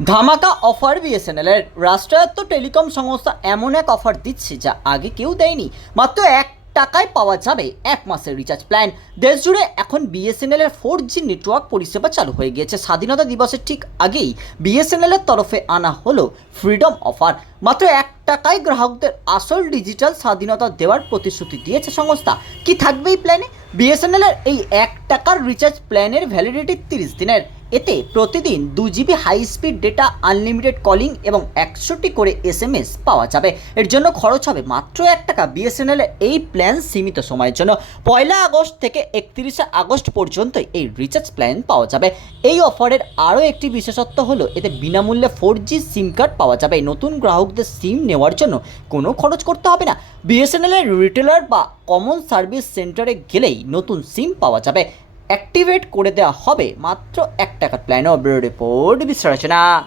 ধামাকা offer BSNL এর রাষ্ট্রায়ত্ত টেলিকম সংস্থা এমন এক অফার দিচ্ছে যা আগে কেউ দেয়নি। মাত্র এক টাকায় পাওয়া যাবে এক মাসের রিচার্জ প্ল্যান দেশ জুড়ে এখন বিএসএনএল এর ফোর জি নেটওয়ার্ক পরিষেবা চালু হয়ে গিয়েছে। স্বাধীনতা দিবসের ঠিক আগেই বিএসএনএল এর তরফে আনা হলো ফ্রিডম অফার মাত্র এক টাকায় গ্রাহকদের আসল ডিজিটাল স্বাধীনতা দেওয়ার প্রতিশ্রুতি দিয়েছে সংস্থা। কি থাকবে এই প্ল্যানে বিএসএনএল এর এই এক টাকার রিচার্জ প্ল্যানের ভ্যালিডিটি তিরিশ দিনের। এতে প্রতিদিন দু GB high speed data unlimited calling এবং একশোটি করে এস এম এস পাওয়া যাবে। এর জন্য খরচ হবে মাত্র এক টাকা। বিএসএনএল এই প্ল্যান সীমিত সময়ের জন্য। পয়লা আগস্ট থেকে একত্রিশে আগস্ট পর্যন্ত এই রিচার্জ প্ল্যান পাওয়া যাবে। এই অফারের আরও একটি বিশেষত্ব হলো, এতে বিনামূল্যে ফোর জি সিম কার্ড পাওয়া যাবে। নতুন গ্রাহকদের সিম নেওয়ার জন্য কোনো খরচ করতে হবে না। বিএসএনএল এর রিটেলার বা কমন সার্ভিস সেন্টারে গেলেই নতুন সিম পাওয়া যাবে। অ্যাক্টিভেট করে দেওয়া হবে। মাত্র এক টাকার প্ল্যান ও রিপোর্ট বিশ্লেষণা